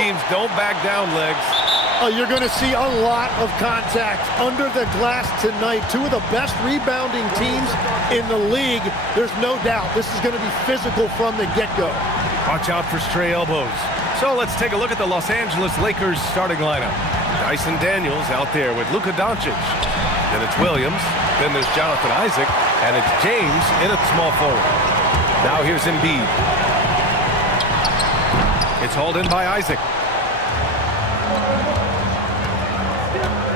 teams don't back down, Legs. You're going to see a lot of contact under the glass tonight. Two of the best rebounding teams in the league. There's no doubt this is going to be physical from the get-go. Watch out for stray elbows. So let's take a look at the Los Angeles Lakers starting lineup. Dyson Daniels out there with Luka Doncic. Then it's Williams. Then there's Jonathan Isaac. And it's James in at small forward. Now here's Embiid. It's hauled in by Isaac.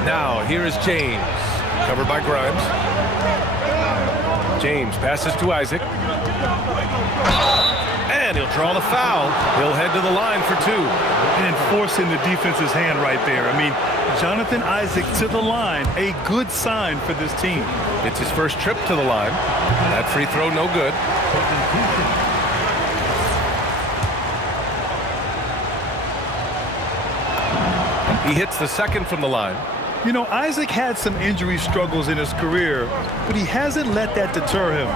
Now here is James. Covered by Grimes. James passes to Isaac. And he'll draw the foul. He'll head to the line for two. And forcing the defense's hand right there. I mean, Jonathan Isaac to the line, a good sign for this team. It's his first trip to the line. That free throw no good. He hits the second from the line. You know, Isaac had some injury struggles in his career, but he hasn't let that deter him.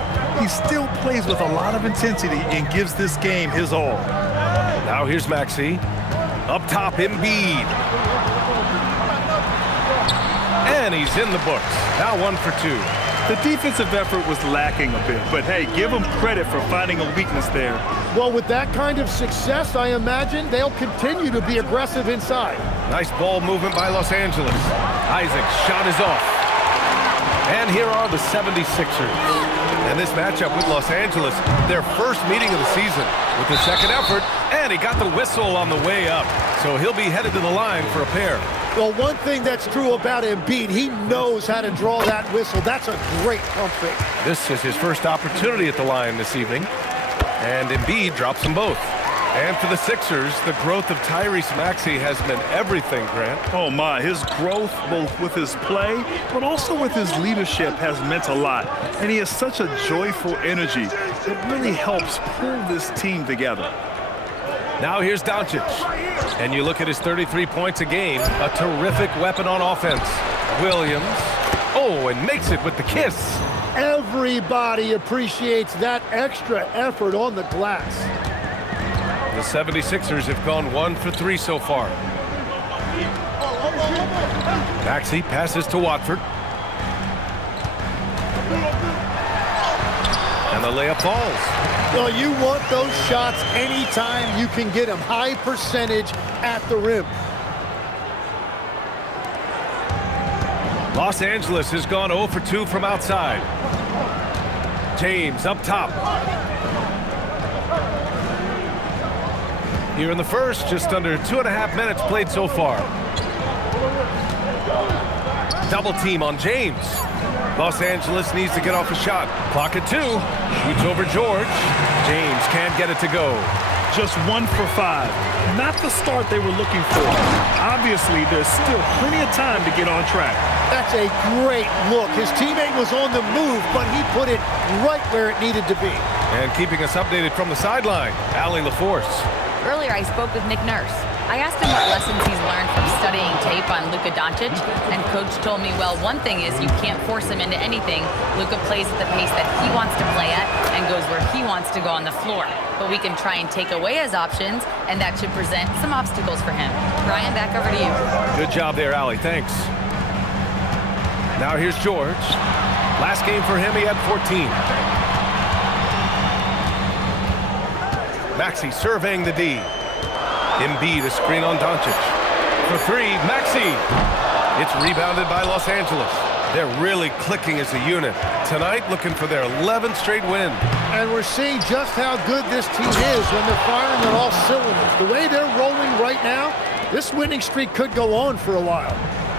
He still plays with a lot of intensity and gives this game his all. Now here's Maxey. Up top, Embiid. And he's in the books. Now 1 for 2. The defensive effort was lacking a bit, but hey, give him credit for finding a weakness there. Well, with that kind of success, I imagine they'll continue to be aggressive inside. Nice ball movement by Los Angeles. Isaac's shot is off. And here are the 76ers. And this matchup with Los Angeles, their first meeting of the season with the second effort, and he got the whistle on the way up. So he'll be headed to the line for a pair. Well, one thing that's true about Embiid, he knows how to draw that whistle. That's a great pump fake. This is his first opportunity at the line this evening. And Embiid drops them both. And for the Sixers, the growth of Tyrese Maxey has been everything, Grant. Oh my, his growth both with his play, but also with his leadership has meant a lot. And he has such a joyful energy that really helps pull this team together. Now here's Doncic. And you look at his 33 points a game, a terrific weapon on offense. Williams, and makes it with the kiss. Everybody appreciates that extra effort on the glass. The 76ers have gone 1 for 3 so far. Maxey passes to Watford. And the layup falls. Well, you want those shots anytime you can get them. High percentage at the rim. Los Angeles has gone 0 for 2 from outside. James up top. Here in the first, just under 2.5 minutes played so far. Double team on James. Los Angeles needs to get off a shot. Clock at 2. Shoots over George. James can't get it to go. Just 1 for 5. Not the start they were looking for. Obviously, there's still plenty of time to get on track. That's a great look. His teammate was on the move, but he put it right where it needed to be. And keeping us updated from the sideline, Allie LaForce. Earlier, I spoke with Nick Nurse. I asked him what lessons he's learned from studying tape on Luka Doncic, and Coach told me, well, one thing is you can't force him into anything. Luka plays at the pace that he wants to play at and goes where he wants to go on the floor. But we can try and take away his options, and that should present some obstacles for him. Ryan, back over to you. Good job there, Allie. Thanks. Now here's George. Last game for him, he had 14. Maxey surveying the D. Embiid, a screen on Doncic. For 3, Maxey. It's rebounded by Los Angeles. They're really clicking as a unit. Tonight, looking for their 11th straight win. And we're seeing just how good this team is when they're firing on all cylinders. The way they're rolling right now, this winning streak could go on for a while.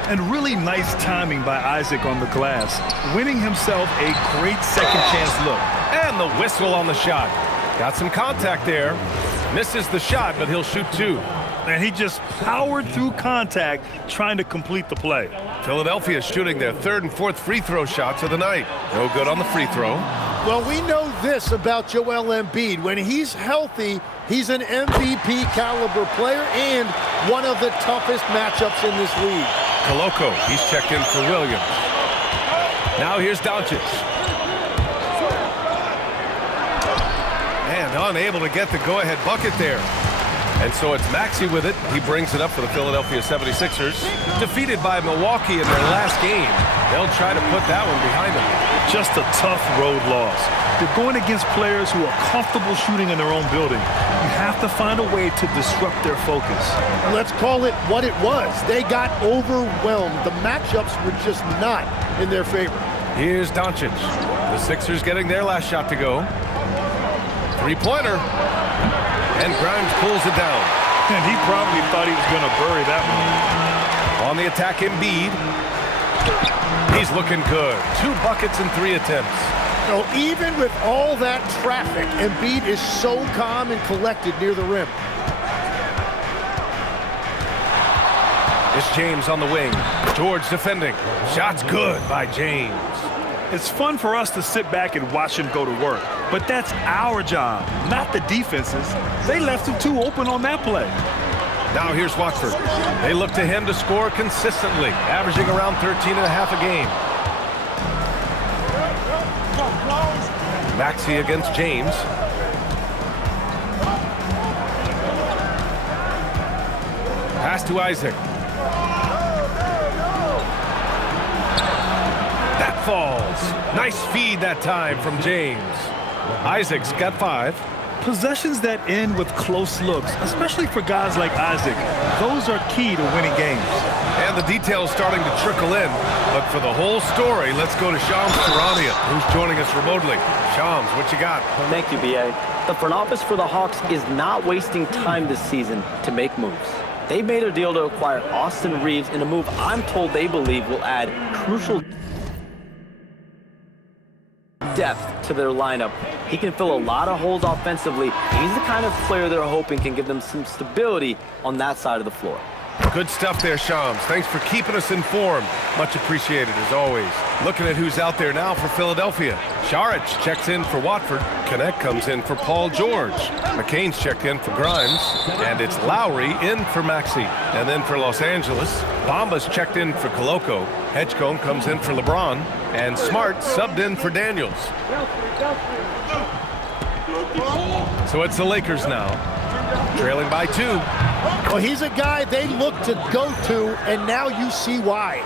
And really nice timing by Isaac on the glass, winning himself a great second chance look. And the whistle on the shot. Got some contact there. Misses the shot, but he'll shoot 2. And he just powered through contact, trying to complete the play. Philadelphia shooting their 3rd and 4th free throw shots of the night. No good on the free throw. Well, we know this about Joel Embiid. When he's healthy, he's an MVP caliber player and one of the toughest matchups in this league. Koloko, he's checked in for Williams. Now here's Doncic. And unable to get the go-ahead bucket there. And so it's Maxey with it. He brings it up for the Philadelphia 76ers. Defeated by Milwaukee in their last game. They'll try to put that one behind them. Just a tough road loss. They're going against players who are comfortable shooting in their own building. You have to find a way to disrupt their focus. Let's call it what it was. They got overwhelmed. The matchups were just not in their favor. Here's Doncic. The Sixers getting their last shot to go. Three-pointer. And Grimes pulls it down. And he probably thought he was going to bury that one. On the attack, Embiid. He's looking good. 2 buckets and 3 attempts. So even with all that traffic, Embiid is so calm and collected near the rim. It's James on the wing. George defending. Shot's good by James. It's fun for us to sit back and watch him go to work. But that's our job, not the defense's. They left him too open on that play. Now here's Watford. They look to him to score consistently, averaging around 13.5 a game. Maxey against James. Pass to Isaac. That falls. Nice feed that time from James. Isaac's got 5. Possessions that end with close looks, especially for guys like Isaac, those are key to winning games. And the details starting to trickle in. But for the whole story, let's go to Shams Charania, who's joining us remotely. Shams, what you got? Thank you, B.A. The front office for the Hawks is not wasting time this season to make moves. They made a deal to acquire Austin Reeves in a move I'm told they believe will add crucial depth to their lineup. He can fill a lot of holes offensively. He's the kind of player they're hoping can give them some stability on that side of the floor. Good stuff there, Shams. Thanks for keeping us informed. Much appreciated, as always. Looking at who's out there now for Philadelphia. Saric checks in for Watford. Connect comes in for Paul George. McCain's checked in for Grimes. And it's Lowry in for Maxey. And then for Los Angeles, Bamba's checked in for Koloko. Hedgecombe comes in for LeBron. And Smart subbed in for Daniels. So it's the Lakers now, trailing by 2. Well, he's a guy they look to go to, and now you see why.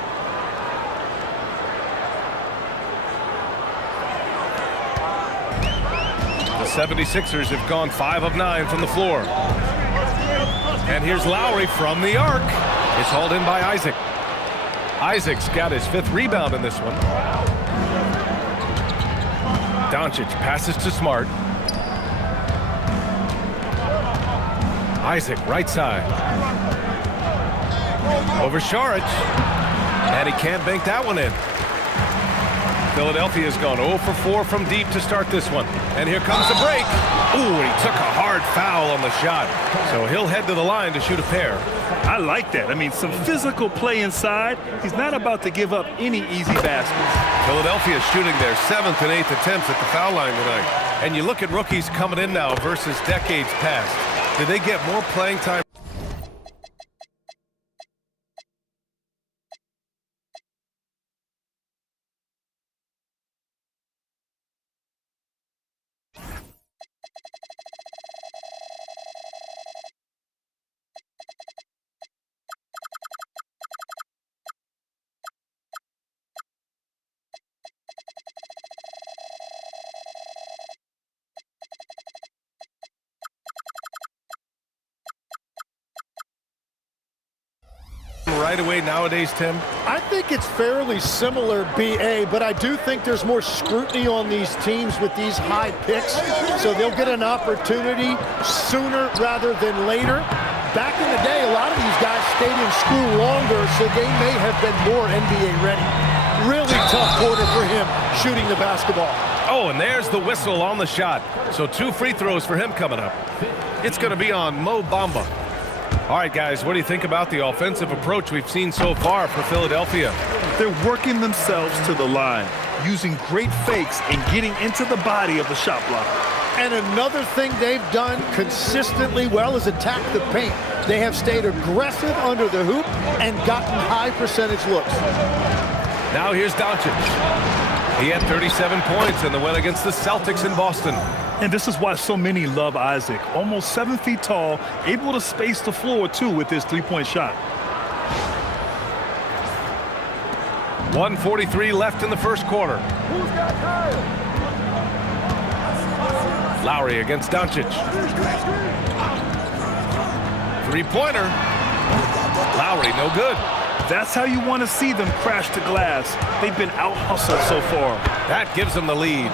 The 76ers have gone 5 of 9 from the floor. And here's Lowry from the arc. It's hauled in by Isaac. Isaac's got his 5th rebound in this one. Doncic passes to Smart. Isaac, right side. Over Saric. And he can't bank that one in. Philadelphia's gone 0 for 4 from deep to start this one. And here comes the break. Ooh, and he took a hard foul on the shot. So he'll head to the line to shoot a pair. I like that. I mean, some physical play inside. He's not about to give up any easy baskets. Philadelphia shooting their 7th and 8th attempts at the foul line tonight. And you look at rookies coming in now versus decades past. Did they get more playing time? Right away nowadays, Tim? I think it's fairly similar, B.A., but I do think there's more scrutiny on these teams with these high picks, so they'll get an opportunity sooner rather than later. Back in the day, a lot of these guys stayed in school longer, so they may have been more NBA ready. Really tough quarter for him shooting the basketball. Oh, and there's the whistle on the shot. So 2 free throws for him coming up. It's going to be on Mo Bamba. All right, guys, what do you think about the offensive approach we've seen so far for Philadelphia? They're working themselves to the line, using great fakes and getting into the body of the shot blocker. And another thing they've done consistently well is attack the paint. They have stayed aggressive under the hoop and gotten high percentage looks. Now here's Doncic. He had 37 points in the win against the Celtics in Boston. And this is why so many love Isaac. Almost 7 feet tall, able to space the floor, too, with his three-point shot. 1:43 left in the first quarter. Lowry against Doncic. Three-pointer. Lowry, no good. That's how you want to see them crash to glass. They've been out-hustled so far. That gives them the lead.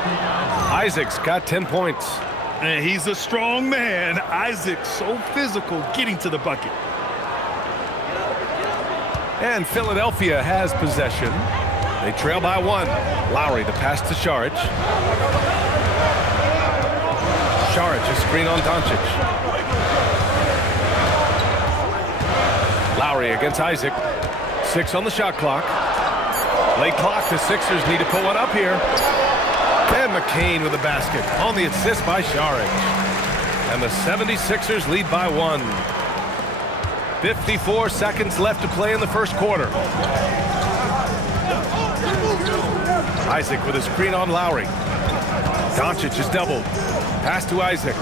Isaac's got 10 points. And he's a strong man. Isaac, so physical, getting to the bucket. And Philadelphia has possession. They trail by 1. Lowry to pass to Šarić. Šarić, a screen on Doncic. Lowry against Isaac. 6 on the shot clock. Late clock, the Sixers need to put one up here. And McCain with the basket on the assist by Šarić. And the 76ers lead by 1. 54 seconds left to play in the first quarter. Isaac with a screen on Lowry. Doncic is doubled. Pass to Isaac.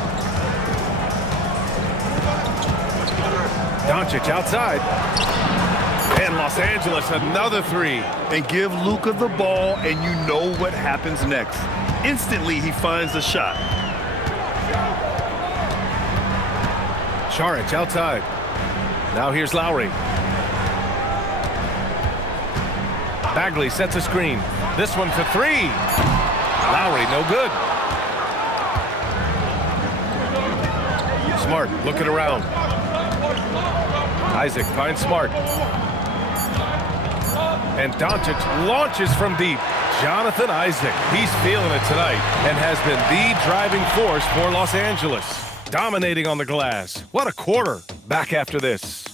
Doncic outside. And Los Angeles, another 3. And give Luka the ball, and you know what happens next. Instantly, he finds a shot. Šarić outside. Now here's Lowry. Bagley sets a screen. This one for 3. Lowry, no good. Smart looking around. Isaac finds Smart. And Doncic launches from deep. Jonathan Isaac, he's feeling it tonight and has been the driving force for Los Angeles. Dominating on the glass. What a quarter. Back after this.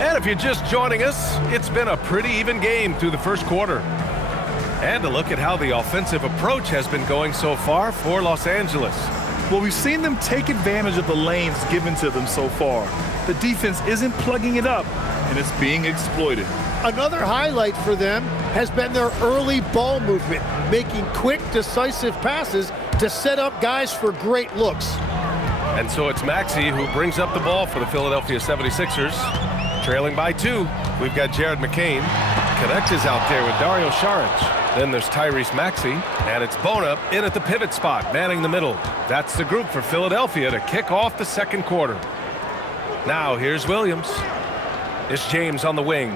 And if you're just joining us, it's been a pretty even game through the first quarter. And a look at how the offensive approach has been going so far for Los Angeles. Well, we've seen them take advantage of the lanes given to them so far. The defense isn't plugging it up, and it's being exploited. Another highlight for them has been their early ball movement, making quick, decisive passes to set up guys for great looks. And so it's Maxey who brings up the ball for the Philadelphia 76ers. Trailing by 2, we've got Jared McCain. Connect is out there with Dario Šarić. Then there's Tyrese Maxey, and it's Bona in at the pivot spot, manning the middle. That's the group for Philadelphia to kick off the second quarter. Now here's Williams. It's James on the wing.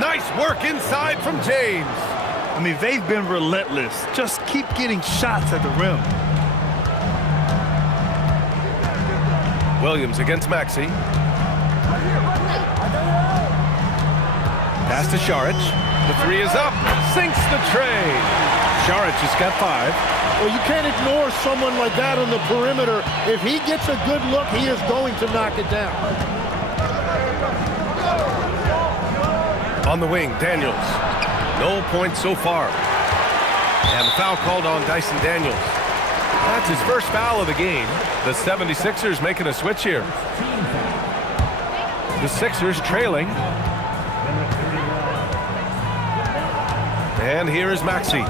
Nice work inside from James. I mean, they've been relentless. Just keep getting shots at the rim. Williams against Maxey. Pass to Šarić. The 3 is up. Sinks the tray. Šarić has got 5. Well, you can't ignore someone like that on the perimeter. If he gets a good look, he is going to knock it down. On the wing, Daniels. No points so far. And the foul called on Dyson Daniels. That's his first foul of the game. The 76ers making a switch here. The Sixers trailing. And here is Maxey,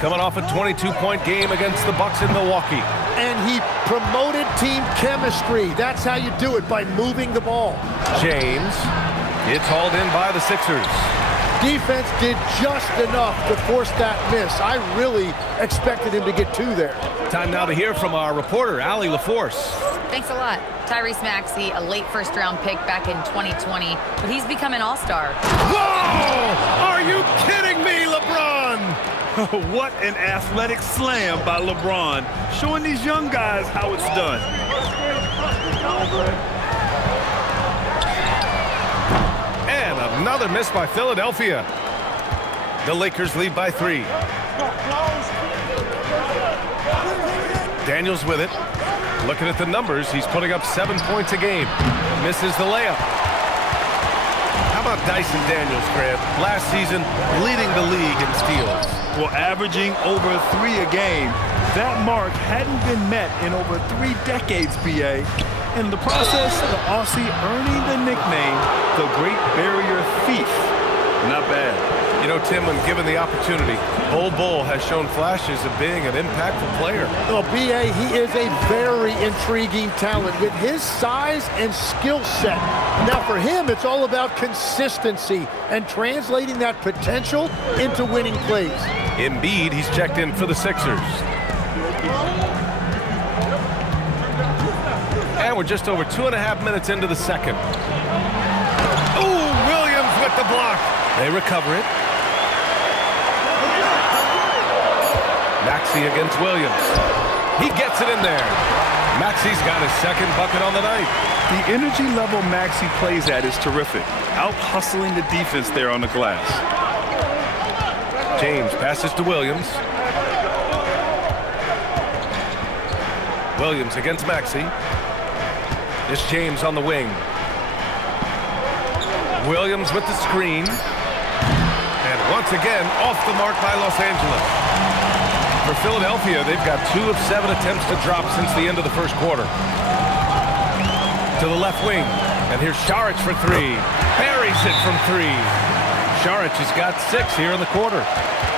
coming off a 22-point game against the Bucks in Milwaukee. And he promoted team chemistry. That's how you do it, by moving the ball. James, it's hauled in by the Sixers. Defense did just enough to force that miss. I really expected him to get 2 there. Time now to hear from our reporter, Allie LaForce. Thanks a lot. Tyrese Maxey, a late first-round pick back in 2020, but he's become an all-star. Whoa! Are you kidding me, LeBron? What an athletic slam by LeBron, showing these young guys how it's done. And another miss by Philadelphia. The Lakers lead by 3. Daniels with it. Looking at the numbers, he's putting up 7 points a game. Misses the layup. How about Dyson Daniels, Grant? Last season, leading the league in steals. Well, averaging over 3 a game. That mark hadn't been met in over 3 decades, BA. In the process, the Aussie earning the nickname, the Great Barrier Thief. Not bad. You know, Tim, when given the opportunity, Bull has shown flashes of being an impactful player. Well, B.A., he is a very intriguing talent with his size and skill set. Now, for him, it's all about consistency and translating that potential into winning plays. Embiid, he's checked in for the Sixers. And we're just over 2.5 minutes into the second. Ooh, Williams with the block. They recover it. Maxey against Williams. He gets it in there. Maxey's got his second bucket on the night. The energy level Maxey plays at is terrific. Out-hustling the defense there on the glass. James passes to Williams. Williams against Maxey. This James on the wing. Williams with the screen. And once again, off the mark by Los Angeles. For Philadelphia, they've got 2 of 7 attempts to drop since the end of the first quarter. To the left wing. And here's Saric for 3. Buries it from 3. Saric has got 6 here in the quarter.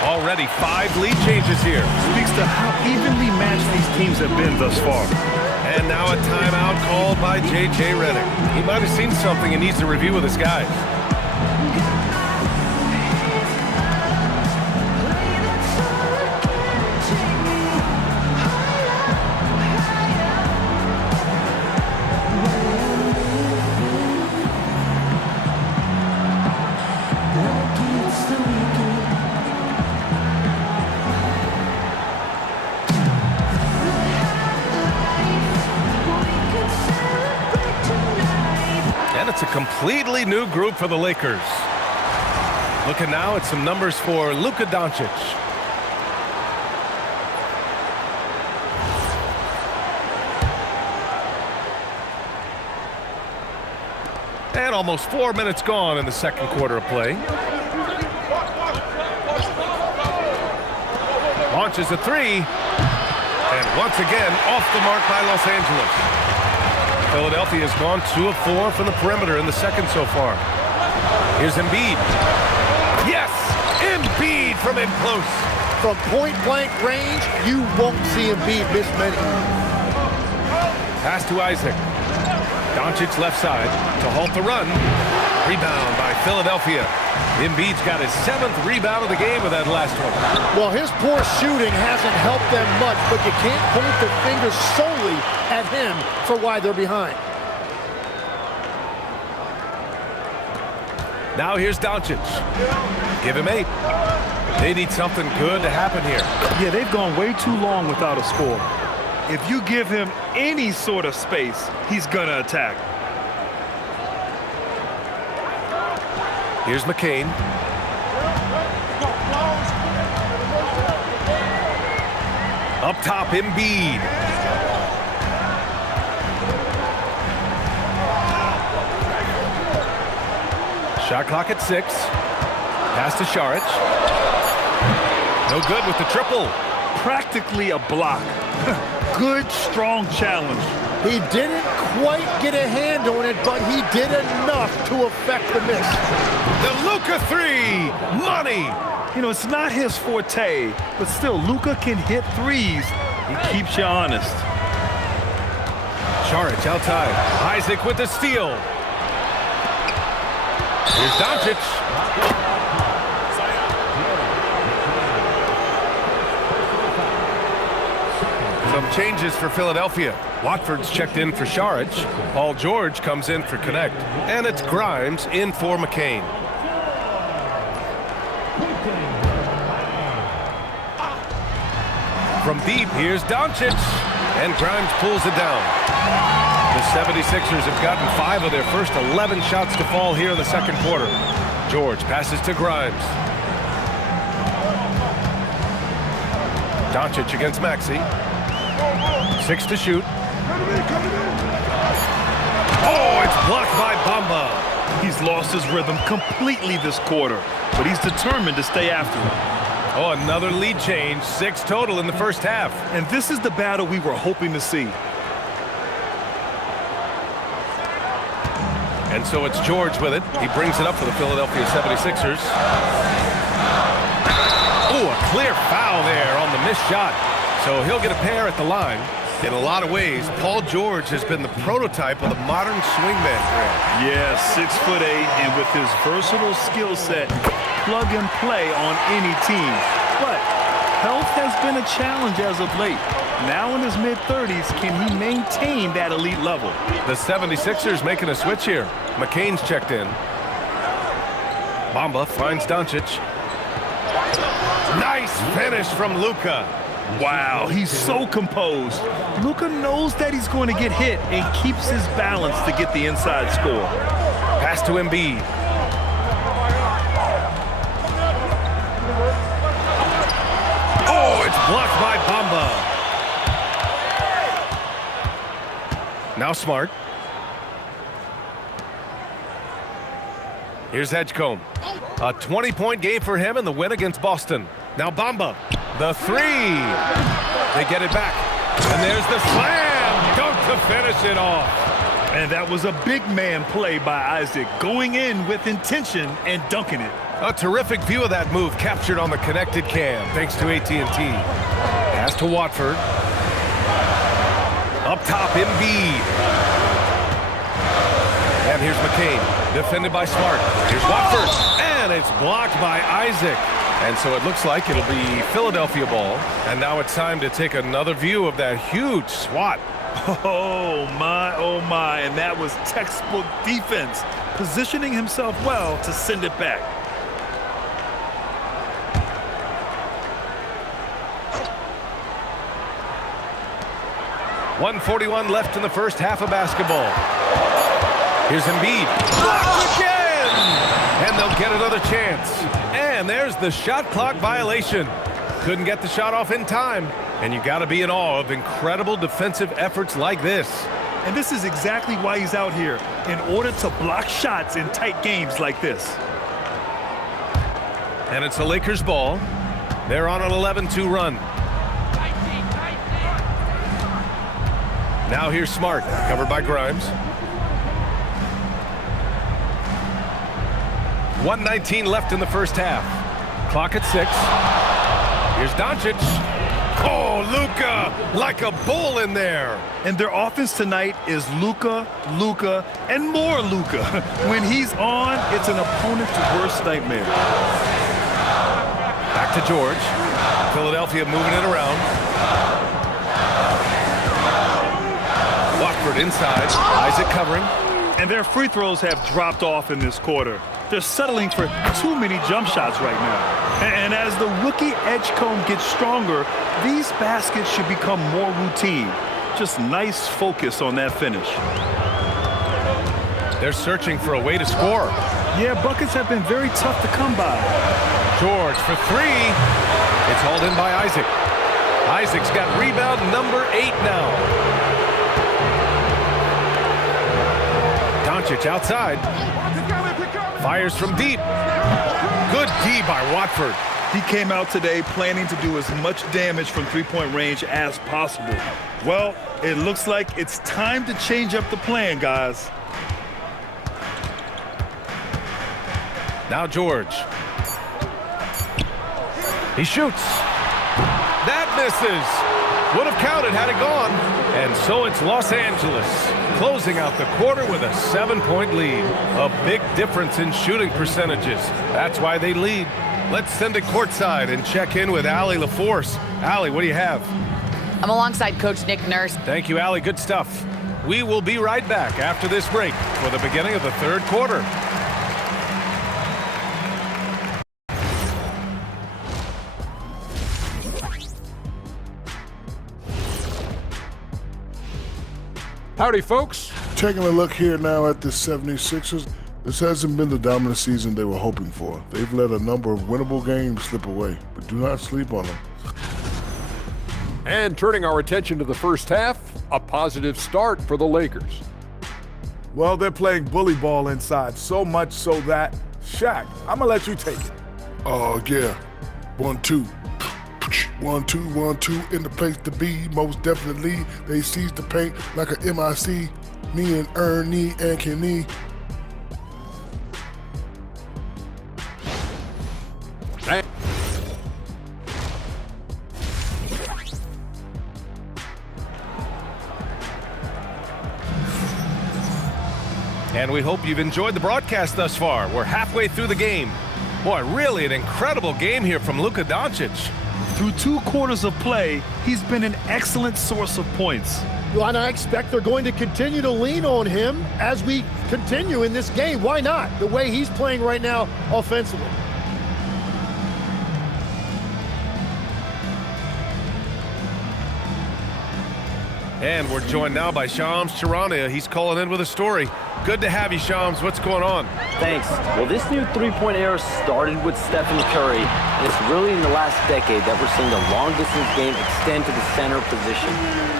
Already 5 lead changes here. Speaks to how evenly matched these teams have been thus far. And now a timeout called by J.J. Redick. He might have seen something and needs to review with his guys. It's a completely new group for the Lakers. Looking now at some numbers for Luka Doncic. And almost 4 minutes gone in the second quarter of play. Launches a 3. And once again, off the mark by Los Angeles. Philadelphia has gone 2 of 4 from the perimeter in the second so far. Here's Embiid. Yes! Embiid from in close. From point-blank range, you won't see Embiid miss many. Pass to Isaac. Doncic left side to halt the run. Rebound by Philadelphia. Embiid's got his 7th rebound of the game with that last one. Well, his poor shooting hasn't helped them much, but you can't point the finger solely at him for why they're behind. Now here's Doncic. Give him 8. They need something good to happen here. Yeah, they've gone way too long without a score. If you give him any sort of space, he's gonna attack. Here's McCain. Up top, Embiid. Shot clock at 6. Pass to Saric. No good with the triple. Practically a block. Good, strong challenge. He didn't quite get a hand on it, but he did enough to affect the miss. The Luka 3, money. You know, it's not his forte, but still, Luka can hit threes. He keeps you honest. Saric outside. Isaac with the steal. Here's Doncic. Some changes for Philadelphia. Watford's checked in for Saric. Paul George comes in for Connect. And it's Grimes in for McCain. From deep, here's Doncic. And Grimes pulls it down. The 76ers have gotten 5 of their first 11 shots to fall here in the second quarter. George passes to Grimes. Doncic against Maxey. 6 to shoot. Oh, it's blocked by Bamba. He's lost his rhythm completely this quarter, but he's determined to stay after it. Oh, another lead change, 6 total in the first half. And this is the battle we were hoping to see. And so it's George with it. He brings it up for the Philadelphia 76ers. Oh, a clear foul there on the missed shot. So he'll get a pair at the line. In a lot of ways, Paul George has been the prototype of the modern swingman. Yeah, 6'8", and with his versatile skill set, plug and play on any team. But health has been a challenge as of late. Now in his mid-30s, can he maintain that elite level? The 76ers making a switch here. McCain's checked in. Bamba finds Doncic. Nice finish from Luka. Wow, he's so composed. Luka knows that he's going to get hit and keeps his balance to get the inside score. Pass to Embiid. Oh, it's blocked by Bamba. Now Smart. Here's Edgecombe. A 20-point game for him in the win against Boston. Now Bamba. The three. They get it back. And there's the slam. Dunk to finish it off. And that was a big man play by Isaac, going in with intention and dunking it. A terrific view of that move captured on the connected cam, thanks to AT&T. Pass to Watford. Up top, Embiid. And here's McCain, defended by Smart. Here's Watford, and it's blocked by Isaac. And so it looks like it'll be Philadelphia ball. And now it's time to take another view of that huge swat. Oh my, and that was textbook defense, positioning himself well to send it back. .141 left in the first half of basketball. Here's Embiid. Blocked again! And they'll get another chance. And there's the shot clock violation. Couldn't get the shot off in time. And you got to be in awe of incredible defensive efforts like this. And this is exactly why he's out here, in order to block shots in tight games like this. And it's the Lakers ball. They're on an 11-2 run. Now here's Smart, covered by Grimes. 1:19 left in the first half. Clock at 6. Here's Doncic. Oh, Luka, like a bull in there. And their offense tonight is Luka, and more Luka. When he's on, it's an opponent's worst nightmare. Back to George. Philadelphia moving it around. Watford inside. Isaac covering. And their free throws have dropped off in this quarter. They're settling for too many jump shots right now. And as the rookie Edgecombe gets stronger, these baskets should become more routine. Just nice focus on that finish. They're searching for a way to score. Yeah, buckets have been very tough to come by. George for 3. It's hauled in by Isaac. Isaac's got rebound number 8 now. Doncic outside. Fires from deep. Good D by Watford. He came out today planning to do as much damage from three-point range as possible. Well, it looks like it's time to change up the plan, guys. Now George. He shoots. That misses. Would have counted had it gone. And so it's Los Angeles closing out the quarter with a 7-point lead. A big difference in shooting percentages. That's why they lead. Let's send it courtside and check in with Allie LaForce. Allie, what do you have? I'm alongside Coach Nick Nurse. Thank you, Allie. Good stuff. We will be right back after this break for the beginning of the third quarter. Howdy, folks. Taking a look here now at the 76ers, this hasn't been the dominant season they were hoping for. They've let a number of winnable games slip away, but do not sleep on them. And turning our attention to the first half, a positive start for the Lakers. Well, they're playing bully ball inside, so much so that, Shaq, I'm going to let you take it. Oh, yeah. 1-2. 1-2, 1-2 in the place to be. Most definitely, they seize the paint like a MIC. Me and Ernie and Kenny. And we hope you've enjoyed the broadcast thus far. We're halfway through the game. Boy, really an incredible game here from Luka Doncic. Through 2 quarters of play, he's been an excellent source of points. Well, and I expect they're going to continue to lean on him as we continue in this game. Why not? The way he's playing right now offensively. And we're joined now by Shams Charania. He's calling in with a story. Good to have you, Shams. What's going on? Thanks. Well, this new three-point era started with Stephen Curry, and it's really in the last decade that we're seeing the long-distance game extend to the center position.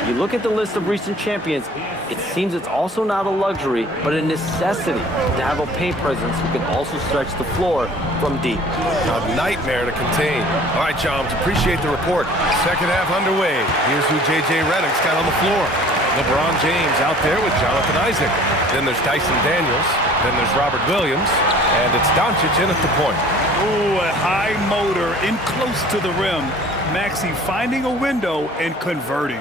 You look at the list of recent champions, it seems it's also not a luxury, but a necessity to have a paint presence who can also stretch the floor from deep. A nightmare to contain. All right, Shams, appreciate the report. Second half underway. Here's who J.J. Redick's got on the floor. LeBron James out there with Jonathan Isaac. Then there's Dyson Daniels. Then there's Robert Williams. And it's Doncic in at the point. Ooh, a high motor in close to the rim. Maxey finding a window and converting.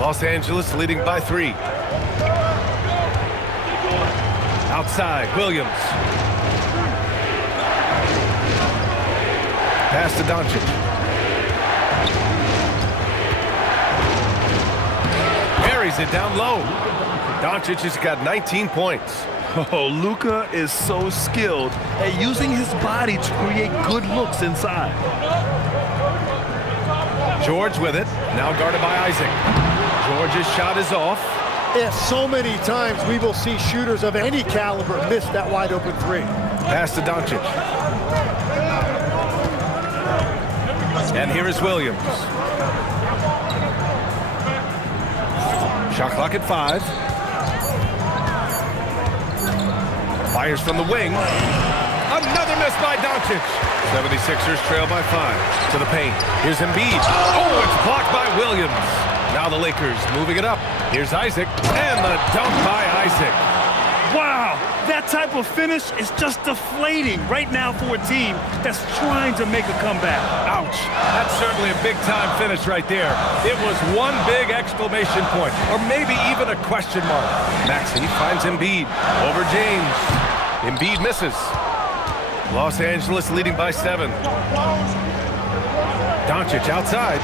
Los Angeles leading by 3. Outside, Williams. Pass to Doncic. Carries it down low. Doncic has got 19 points. Oh, Luka is so skilled at using his body to create good looks inside. George with it, now guarded by Isaac. George's shot is off. Yeah, so many times we will see shooters of any caliber miss that wide open 3. Pass to Doncic. And here is Williams. Shot clock at 5. Fires from the wing. Another miss by Doncic. 76ers trail by 5. To the paint. Here's Embiid. Oh, it's blocked by Williams. Now the Lakers moving it up. Here's Isaac. And the dunk by Isaac. Wow, that type of finish is just deflating right now for a team that's trying to make a comeback. Ouch. That's certainly a big-time finish right there. It was one big exclamation point, or maybe even a question mark. Maxey finds Embiid over James. Embiid misses. Los Angeles leading by 7. Doncic outside.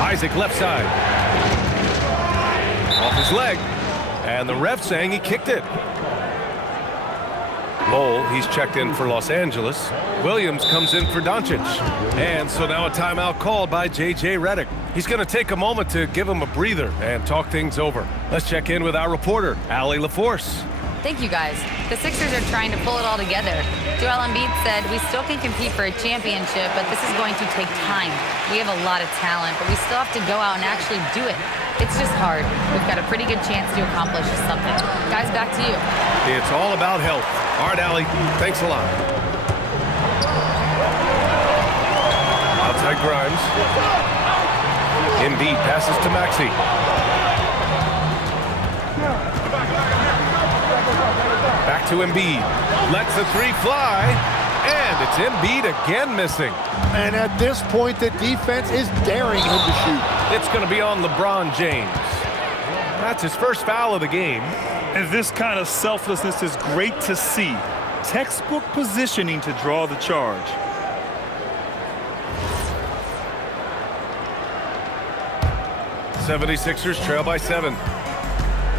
Isaac left side. Off his leg. And the ref saying he kicked it. Lowell, he's checked in for Los Angeles. Williams comes in for Doncic. And so now a timeout called by J.J. Redick. He's going to take a moment to give him a breather and talk things over. Let's check in with our reporter, Allie LaForce. Thank you, guys. The Sixers are trying to pull it all together. Joel Embiid said, "We still can compete for a championship, but this is going to take time. We have a lot of talent, but we still have to go out and actually do it. It's just hard. We've got a pretty good chance to accomplish something." Guys, back to you. It's all about health. All right, Allie, thanks a lot. Outside Grimes. Embiid passes to Maxey. Back to Embiid. Lets the 3 fly. And it's Embiid again missing. And at this point, the defense is daring him to shoot. It's going to be on LeBron James. That's his first foul of the game. And this kind of selflessness is great to see. Textbook positioning to draw the charge. '76ers trail by 7.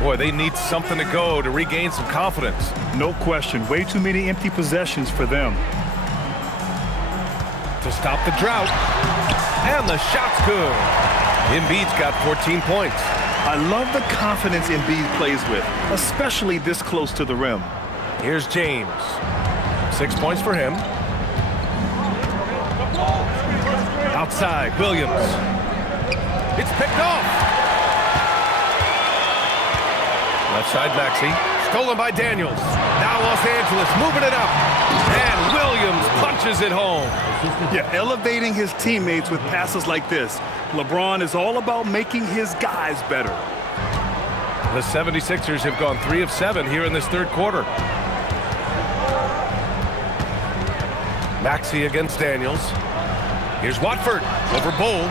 Boy, they need something to go to regain some confidence. No question. Way too many empty possessions for them. To stop the drought. And the shot's good. Embiid's got 14 points. I love the confidence Embiid plays with, especially this close to the rim. Here's James. 6 points for him. Outside, Williams. It's picked off. Left side, Maxey. Stolen by Daniels. Now Los Angeles moving it up. And Williams punches it home. Yeah, elevating his teammates with passes like this. LeBron is all about making his guys better. The 76ers have gone 3 of 7 here in this third quarter. Maxey against Daniels. Here's Watford over Bull.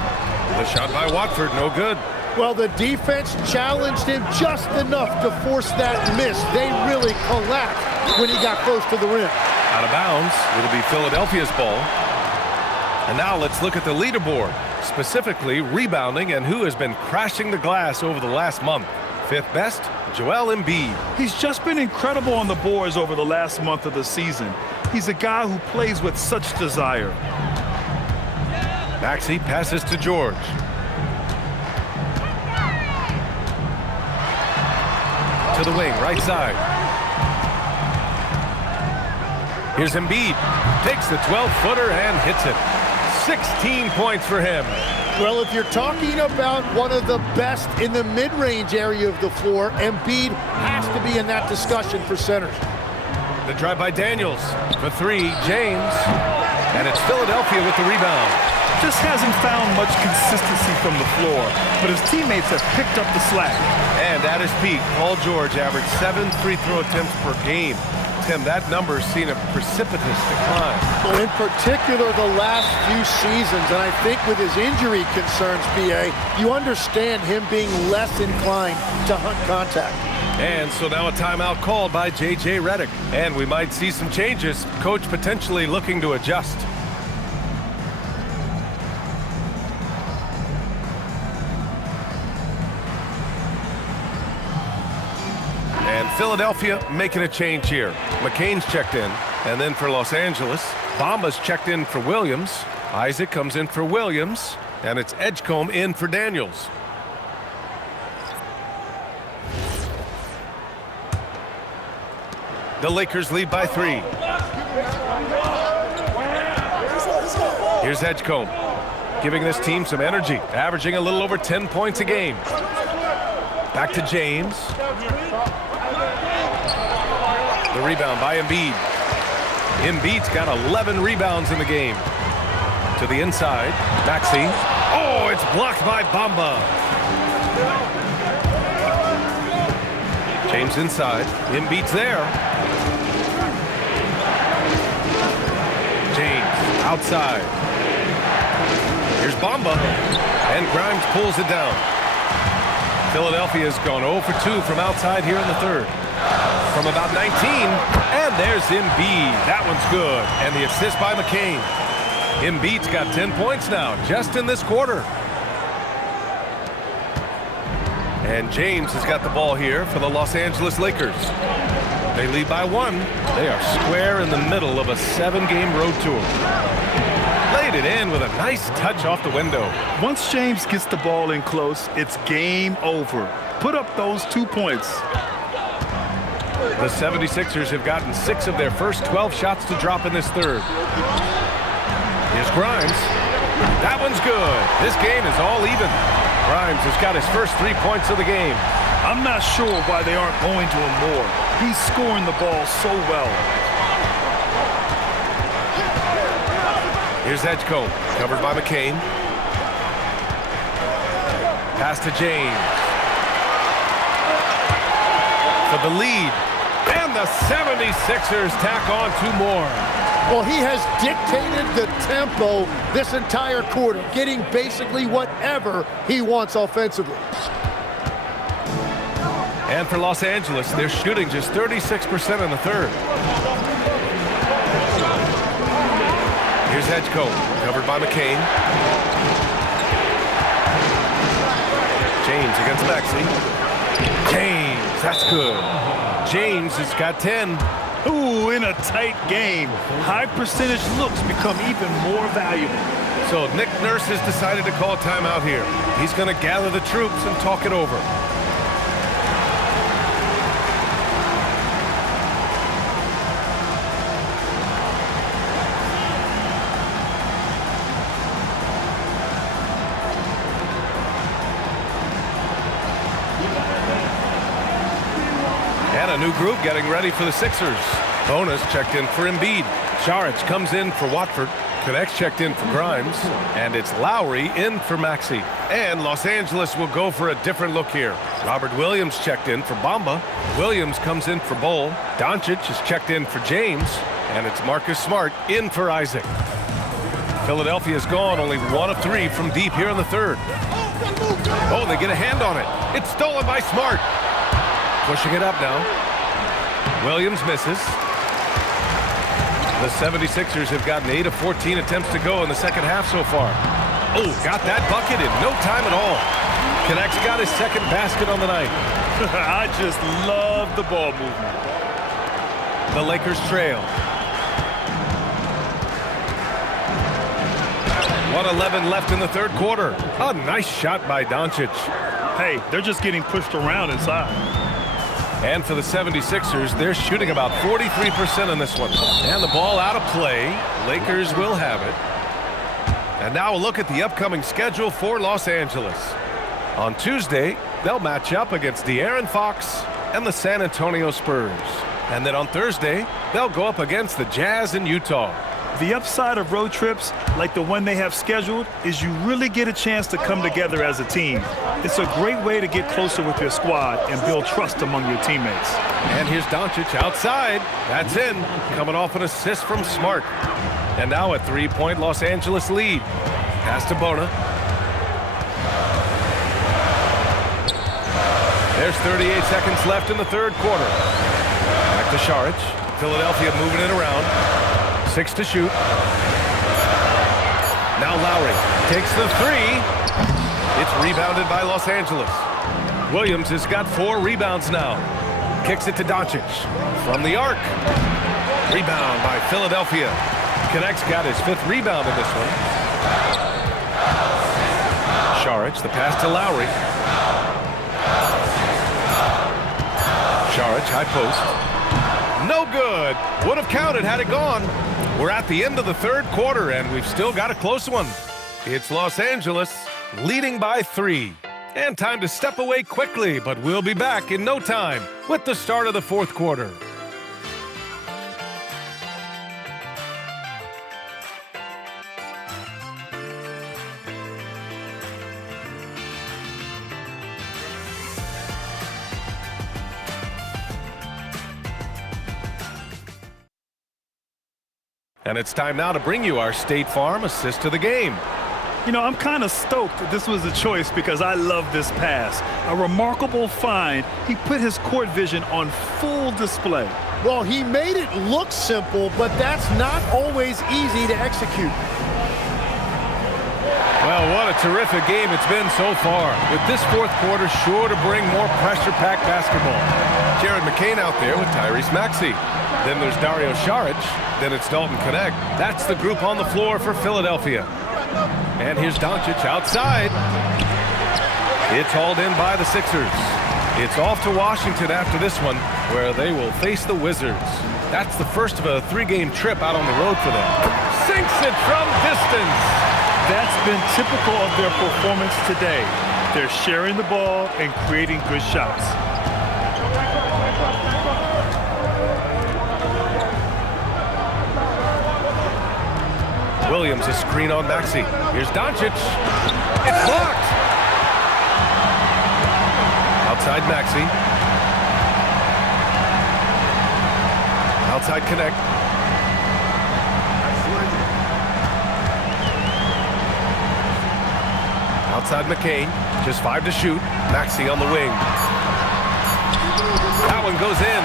The shot by Watford, no good. Well, the defense challenged him just enough to force that miss. They really collapsed when he got close to the rim. Out of bounds. It'll be Philadelphia's ball. And now let's look at the leaderboard, specifically rebounding and who has been crashing the glass over the last month. 5th best, Joel Embiid. He's just been incredible on the boards over the last month of the season. He's a guy who plays with such desire. Maxey passes to George. To the wing, right side. Here's Embiid. Takes the 12-footer and hits it. 16 points for him. Well, if you're talking about one of the best in the mid-range area of the floor, Embiid has to be in that discussion for centers. The drive by Daniels. For 3, James. And it's Philadelphia with the rebound. Just hasn't found much consistency from the floor, but his teammates have picked up the slack. And at his peak, Paul George averaged 7 free throw attempts per game. Tim, that number's seen a precipitous decline. Well, in particular, the last few seasons, and I think with his injury concerns, BA, you understand him being less inclined to hunt contact. And so now a timeout called by J.J. Redick. And we might see some changes. Coach potentially looking to adjust. And Philadelphia making a change here. McCain's checked in. And then for Los Angeles, Bamba's checked in for Williams. Isaac comes in for Williams. And it's Edgecombe in for Daniels. The Lakers lead by 3. Here's Edgecombe, giving this team some energy, averaging a little over 10 points a game. Back to James. The rebound by Embiid. Embiid's got 11 rebounds in the game. To the inside, Maxey. Oh, it's blocked by Bamba. James inside. Embiid's there. James outside. Here's Bamba. And Grimes pulls it down. Philadelphia's gone 0 for 2 from outside here in the third. From about 19. And there's Embiid. That one's good. And the assist by McCain. Embiid's got 10 points now, just in this quarter. And James has got the ball here for the Los Angeles Lakers. They lead by 1. They are square in the middle of a 7-game road tour. Laid it in with a nice touch off the window. Once James gets the ball in close, it's game over. Put up those 2 points. The 76ers have gotten 6 of their first 12 shots to drop in this third. Here's Grimes. That one's good. This game is all even. Grimes has got his first 3 points of the game. I'm not sure why they aren't going to him more. He's scoring the ball so well. Here's Edgecombe, covered by McCain. Pass to James. For the lead. And the 76ers tack on 2 more. Well, he has dictated the tempo this entire quarter, getting basically whatever he wants offensively. And for Los Angeles, they're shooting just 36% in the third. Here's Edgecombe, covered by McCain. James against Maxey. James, that's good. James has got 10. Ooh, in a tight game, high percentage looks become even more valuable. So Nick Nurse has decided to call timeout here. He's going to gather the troops and talk it over. a new group getting ready for the Sixers. Bonus checked in for Embiid. Saric comes in for Watford. Connects checked in for Grimes. And it's Lowry in for Maxey. And Los Angeles will go for a different look here. Robert Williams checked in for Bamba. Williams comes in for Bol. Doncic is checked in for James. And it's Marcus Smart in for Isaac. Philadelphia's gone only 1 of 3 from deep here in the third. Oh, they get a hand on it. It's stolen by Smart. Pushing it up now. Williams misses. The 76ers have gotten 8 of 14 attempts to go in the second half so far. Oh, got that bucket in no time at all. Connects got his second basket on the night. I just love the ball movement. The Lakers trail. 1:11 left in the third quarter. A nice shot by Doncic. Hey, they're just getting pushed around inside. And for the 76ers, they're shooting about 43% in this one. And the ball out of play. Lakers will have it. And now a look at the upcoming schedule for Los Angeles. On Tuesday, they'll match up against De'Aaron Fox and the San Antonio Spurs. And then on Thursday, they'll go up against the Jazz in Utah. The upside of road trips, like the one they have scheduled, is you really get a chance to come together as a team. It's a great way to get closer with your squad and build trust among your teammates. And here's Doncic outside. That's in. Coming off an assist from Smart. And now a 3-point Los Angeles lead. Pass to Bona. There's 38 seconds left in the third quarter. Back to Saric. Philadelphia moving it around. 6 to shoot. Now Lowry takes the 3. It's rebounded by Los Angeles. Williams has got 4 rebounds now. Kicks it to Doncic. From the arc. Rebound by Philadelphia. Connects got his 5th rebound in this one. Saric, the pass to Lowry. Saric, high post. No good. Would have counted had it gone. We're at the end of the third quarter, and we've still got a close one. It's Los Angeles leading by 3. And time to step away quickly, but we'll be back in no time with the start of the fourth quarter. And it's time now to bring you our State Farm assist to the game. You know, I'm kind of stoked that this was a choice because I love this pass. A remarkable find. He put his court vision on full display. Well, he made it look simple, but that's not always easy to execute. Well, what a terrific game it's been so far. With this fourth quarter sure to bring more pressure-packed basketball. Jared McCain out there with Tyrese Maxey. Then there's Dario Saric. Then it's Dalton Connect. That's the group on the floor for Philadelphia. And here's Doncic outside. It's hauled in by the Sixers. It's off to Washington after this one, where they will face the Wizards. That's the first of a 3-game trip out on the road for them. Sinks it from distance. That's been typical of their performance today. They're sharing the ball and creating good shots. Williams, a screen on Maxey. Here's Doncic. It's blocked. Outside Maxey. Outside Connect. Outside McCain. Just 5 to shoot. Maxey on the wing. That one goes in.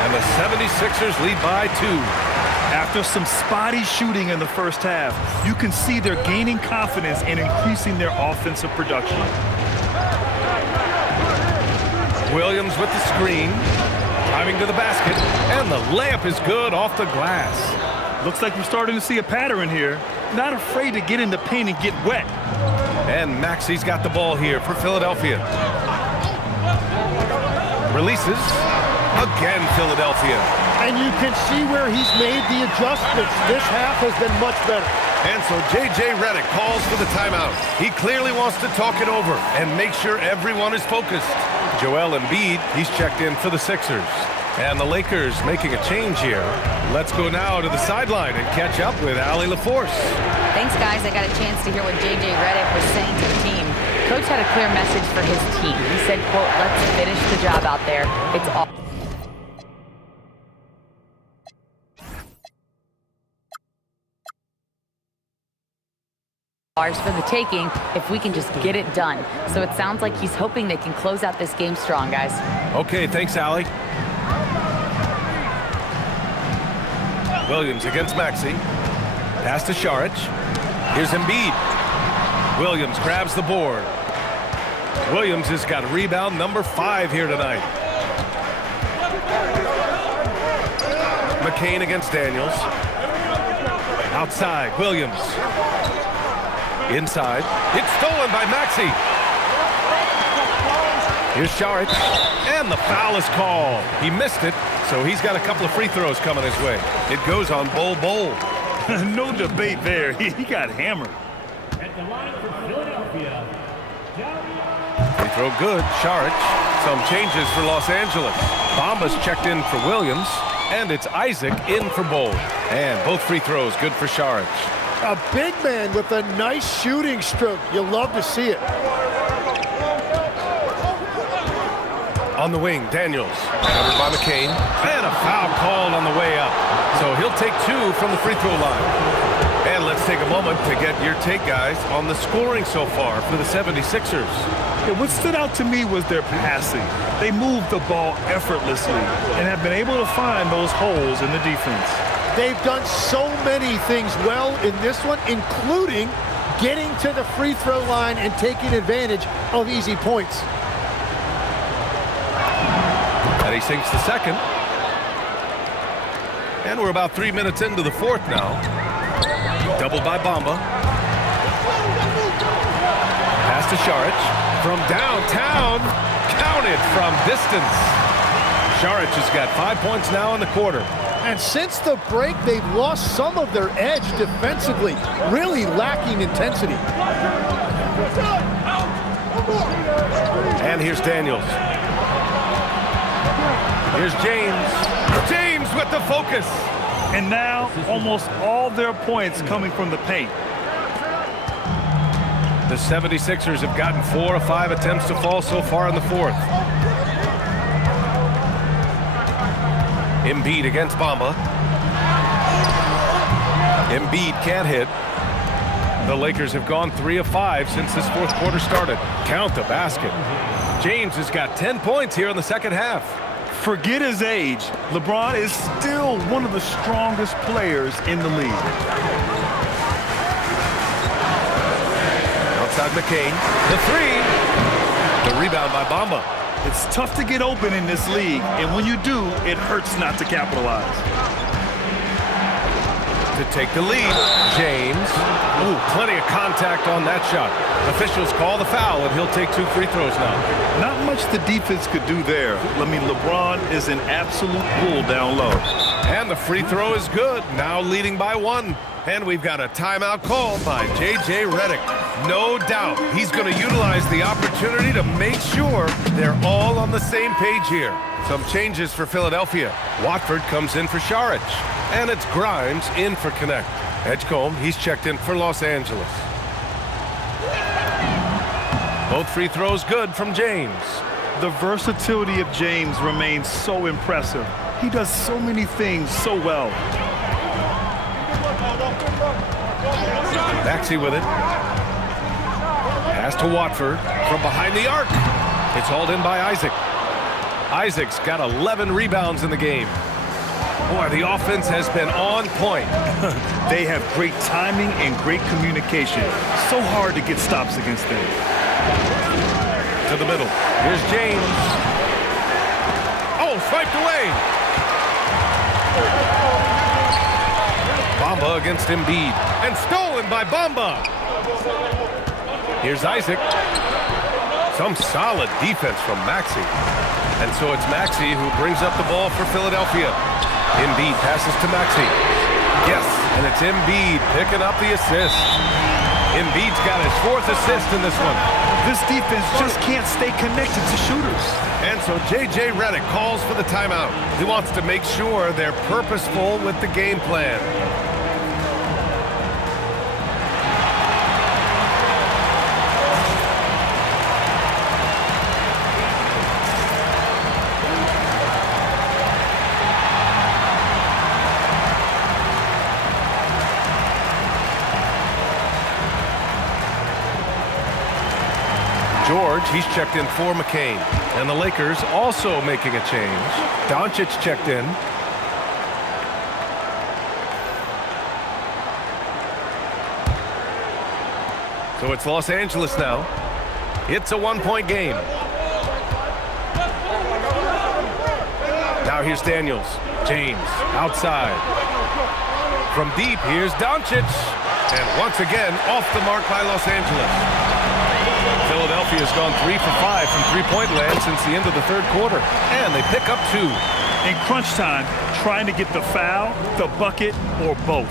And the 76ers lead by 2. After some spotty shooting in the first half, you can see they're gaining confidence and increasing their offensive production. Williams with the screen, driving to the basket, and the layup is good off the glass. Looks like we're starting to see a pattern here. Not afraid to get in the paint and get wet. And Maxey's got the ball here for Philadelphia. Releases. Again, Philadelphia. And you can see where he's made the adjustments. This half has been much better. And so J.J. Redick calls for the timeout. He clearly wants to talk it over and make sure everyone is focused. Joel Embiid, he's checked in for the Sixers. And the Lakers making a change here. Let's go now to the sideline and catch up with Allie LaForce. Thanks, guys. I got a chance to hear what J.J. Redick was saying to the team. Coach had a clear message for his team. He said, quote, "Let's finish the job out there. It's all ours for the taking if we can just get it done." So it sounds like he's hoping they can close out this game strong, guys. Okay, thanks, Allie. Williams against Maxey. Pass to Saric. Here's Embiid. Williams grabs the board. Williams has got rebound number 5 here tonight. McCain against Daniels. Outside, Williams. Inside. It's stolen by Maxey. Here's Saric. And the foul is called. He missed it, so he's got a couple of free throws coming his way. It goes on Bol. No debate there. He got hammered. Free throw good. Saric. Some changes for Los Angeles. Bamba's checked in for Williams. And it's Isaac in for Bol. And both free throws good for Saric. A big man with a nice shooting stroke. You'll love to see it. On the wing, Daniels. Covered by McCain. And a foul called on the way up. So he'll take 2 from the free throw line. And let's take a moment to get your take, guys, on the scoring so far for the 76ers. Yeah, what stood out to me was their passing. They moved the ball effortlessly and have been able to find those holes in the defense. They've done so many things well in this one, including getting to the free throw line and taking advantage of easy points. And he sinks the second. And we're about 3 minutes into the fourth now. Doubled by Bamba. Pass to Saric. From downtown. Counted from distance. Saric has got 5 points now in the quarter. And since the break, they've lost some of their edge defensively, really lacking intensity. And here's Daniels. Here's James. James with the focus. And now almost all their points coming from the paint. The 76ers have gotten 4 of 5 attempts to fall so far in the fourth. Embiid against Bamba. Embiid can't hit. The Lakers have gone 3 of 5 since this fourth quarter started. Count the basket. James has got 10 points here in the second half. Forget his age. LeBron is still one of the strongest players in the league. Outside McCain. The 3. The rebound by Bamba. It's tough to get open in this league, and when you do, it hurts not to capitalize. To take the lead, James. Ooh, plenty of contact on that shot. Officials call the foul, and he'll take 2 free throws now. Not much the defense could do there. I mean, LeBron is an absolute bull down low. And the free throw is good, now leading by 1. And we've got a timeout called by J.J. Redick. No doubt he's going to utilize the opportunity to make sure they're all on the same page here. Some changes for Philadelphia. Watford comes in for Saric. And it's Grimes in for Connect. Edgecombe, he's checked in for Los Angeles. Both free throws good from James. The versatility of James remains so impressive. He does so many things so well. Maxey with it. Pass to Watford from behind the arc. It's hauled in by Isaac. Isaac's got 11 rebounds in the game. Boy, the offense has been on point. They have great timing and great communication. So hard to get stops against them. To the middle. Here's James. Oh, swiped away. Bamba against Embiid. And stolen by Bamba. Here's Isaac. Some solid defense from Maxey. And so it's Maxey who brings up the ball for Philadelphia. Embiid passes to Maxey. Yes, and it's Embiid picking up the assist. Embiid's got his 4th assist in this one. This defense just can't stay connected to shooters. And so J.J. Redick calls for the timeout. He wants to make sure they're purposeful with the game plan. George, he's checked in for McCain. And the Lakers also making a change. Doncic checked in. So it's Los Angeles now. It's a 1-point game. Now here's Daniels. James outside. From deep, here's Doncic. And once again, off the mark by Los Angeles. Philadelphia's gone 3 for 5 from three-point land since the end of the 3rd quarter. And they pick up 2. In crunch time, trying to get the foul, the bucket, or both.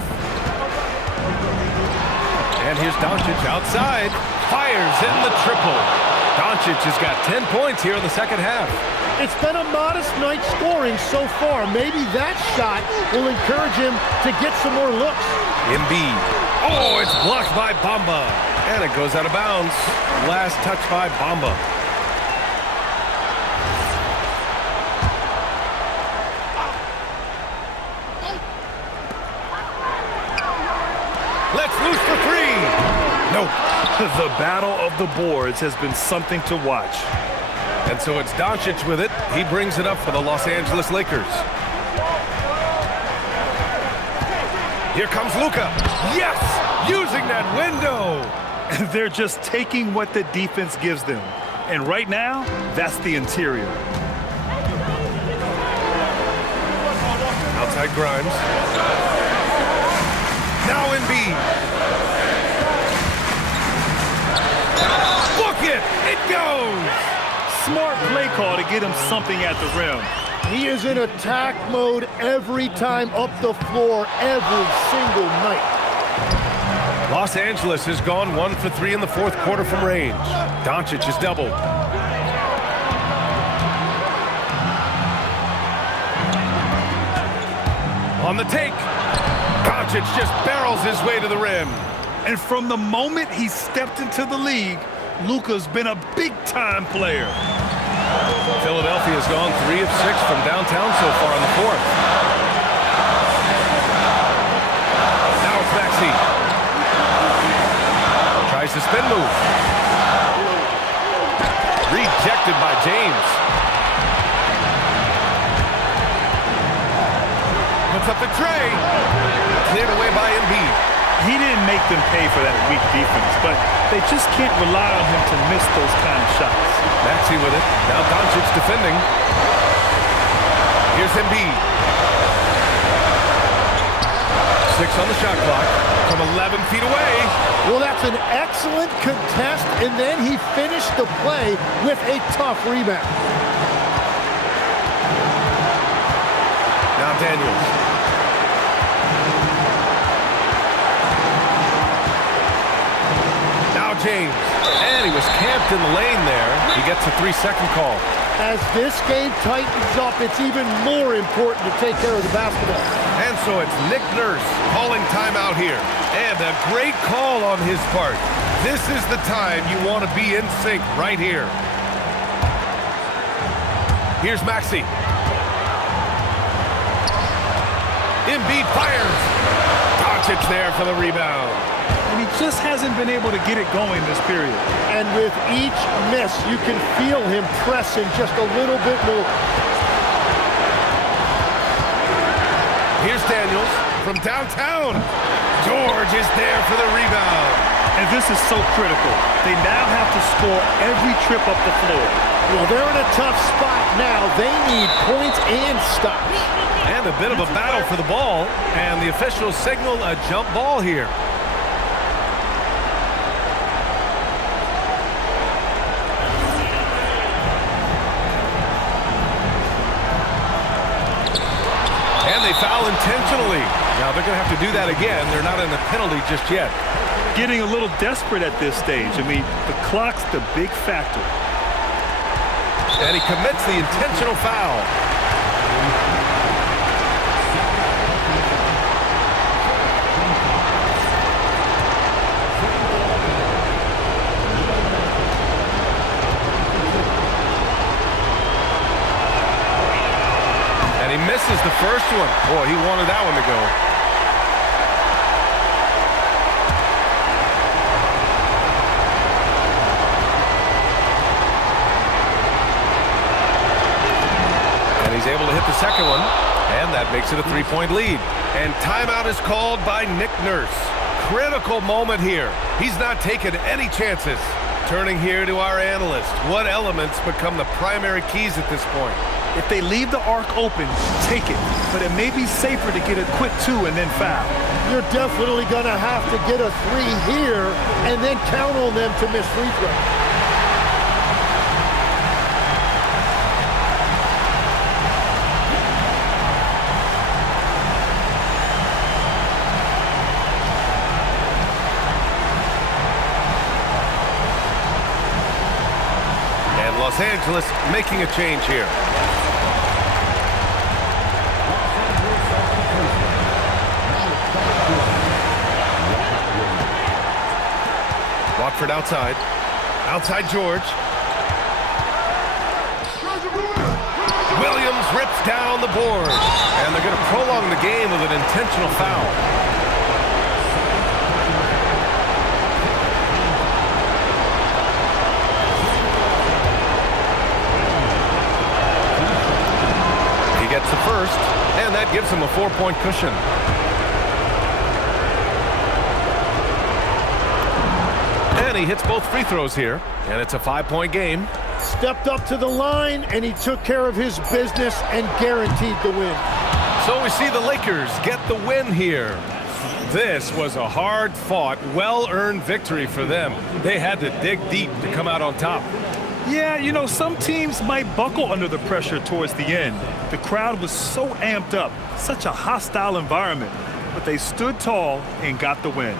And here's Doncic outside. Fires in the triple. Doncic has got 10 points here in the 2nd half. It's been a modest night scoring so far. Maybe that shot will encourage him to get some more looks. Embiid. Oh, it's blocked by Bamba. And it goes out of bounds. Last touch by Bamba. Let's loose for 3. Nope. The battle of the boards has been something to watch. And so it's Doncic with it. He brings it up for the Los Angeles Lakers. Here comes Luka. Yes! Using that window. They're just taking what the defense gives them. And right now, that's the interior. Outside Grimes. Now Embiid. Book it! It goes! Smart play call to get him something at the rim. He is in attack mode every time up the floor, every single night. Los Angeles has gone 1 for 3 in the 4th quarter from range. Doncic is doubled. On the take. Doncic just barrels his way to the rim. And from the moment he stepped into the league, Luka's been a big-time player. Philadelphia's gone 3 of 6 from downtown so far in the 4th. Now it's Maxey. Tries the spin move. Rejected by James. Puts up the tray. Cleared away by Embiid. He didn't make them pay for that weak defense, but they just can't rely on him to miss those kind of shots. Maxey with it. Now Doncic defending. Here's Embiid. 6 on the shot clock from 11 feet away. Well, that's an excellent contest, and then he finished the play with a tough rebound. Now Daniels. Now James. And he was camped in the lane there. He gets a 3-second call. As this game tightens up, it's even more important to take care of the basketball. And so it's Nick Nurse calling timeout here. And a great call on his part. This is the time you want to be in sync right here. Here's Maxey. Embiid fires. Doncic there for the rebound. And he just hasn't been able to get it going this period. And with each miss, you can feel him pressing just a little bit more. Here's Daniels from downtown. George is there for the rebound. And this is so critical. They now have to score every trip up the floor. Well, they're in a tough spot now. They need points and stops. And a bit of a battle for the ball. And the officials signal a jump ball here. And they foul intentionally. Now they're going to have to do that again. They're not in the penalty just yet. getting a little desperate at this stage. I mean, the clock's the big factor. And he commits the intentional foul. And he misses the first one. Boy, he wanted that one to go. He's able to hit the second one, and that makes it a 3-point lead. And timeout is called by Nick Nurse. Critical moment here. He's not taking any chances. Turning here to our analyst. What elements become the primary keys at this point? If they leave the arc open, take it. But it may be safer to get a quick 2 and then foul. You're definitely going to have to get a 3 here and then count on them to miss free throws. Los Angeles making a change here. Watford outside. Outside George. Williams rips down the board. And they're going to prolong the game with an intentional foul. Gets the first, and that gives him a 4-point cushion. And he hits both free throws here, and it's a 5-point game. Stepped up to the line, and he took care of his business and guaranteed the win. So we see the Lakers get the win here. This was a hard-fought, well-earned victory for them. They had to dig deep to come out on top. Yeah, you know, some teams might buckle under the pressure towards the end. The crowd was so amped up, such a hostile environment, but they stood tall and got the win.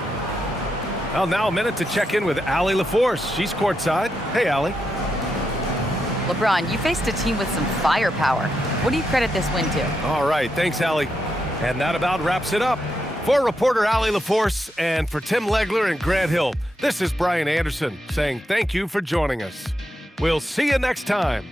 Well, now a minute to check in with Allie LaForce. She's courtside. Hey, Allie. LeBron, you faced a team with some firepower. What do you credit this win to? All right, thanks, Allie. And that about wraps it up. For reporter Allie LaForce and for Tim Legler and Grant Hill, this is Brian Anderson saying thank you for joining us. We'll see you next time.